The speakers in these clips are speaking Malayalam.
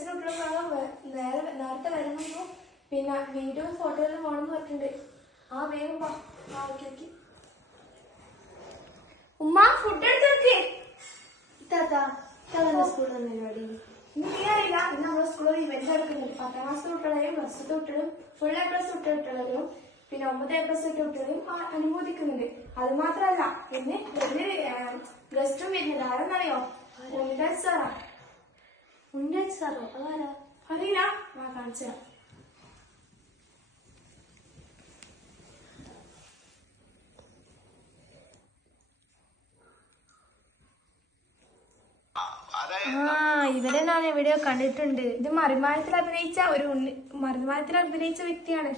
ഫ്രണ്ട്സിന് കുട്ടികളൊക്കെ നേരത്തെ വരണമെന്നോ പിന്നെ വീഡിയോ ഫോട്ടോ എല്ലാം വേണമെന്ന് പറഞ്ഞിട്ടുണ്ട്. ആ വേഗം വാ. ഓക്കെ. ഉമ്മ ഫുഡ് എടുത്തോക്കെ സ്കൂളിൽ നിന്ന് പരിപാടി ഇന്ന് നീ അറിയില്ല. ഇന്ന് നമ്മുടെ സ്കൂളിൽ ഇവന്റ് നടക്കുന്നുണ്ട്. 10ാം ക്ലാസ് കുട്ടികളെയും പ്ലസ് ടു കുട്ടികളും ഫുൾ A+ കുട്ടികളെയും പിന്നെ 9 A+ കുട്ടികളെയും അനുമോദിക്കുന്നുണ്ട്. അത് മാത്രമല്ല പിന്നെ വലിയൊരു ഗസ്റ്റും വരുന്നുണ്ട്. ആരെന്നറിയോ? മുൻരാജ് സാറാ. മുൻരാജ് സാറോ? അതാരാ? അറിയില്ല. കാണിച്ചു തരാം. ഇവരെ ഞാൻ എവിടെയോ കണ്ടിട്ടുണ്ട്. ഇത് മറിമായത്തിൽ അഭിനയിച്ച വ്യക്തിയാണ്.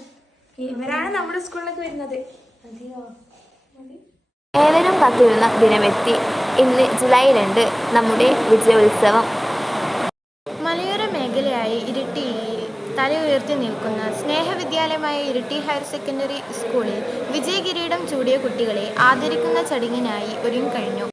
ഇവരാണ് നമ്മുടെ സ്കൂളിലേക്ക് വരുന്നത്. ഏവരും കാത്തിരുന്ന ദിനമെത്തി. ഇന്ന് ജൂലൈ 2 നമ്മുടെ വിജയോത്സവം. മലയോര മേഖലയായി ഇരിട്ടിയിൽ തല ഉയർത്തി നിൽക്കുന്ന സ്നേഹവിദ്യാലയമായ ഇരിട്ടി ഹയർ സെക്കൻഡറി സ്കൂളിൽ വിജയകിരീടം ചൂടിയ കുട്ടികളെ ആദരിക്കുന്ന ചടങ്ങിനായി ഒരുങ്ങിക്കഴിഞ്ഞു.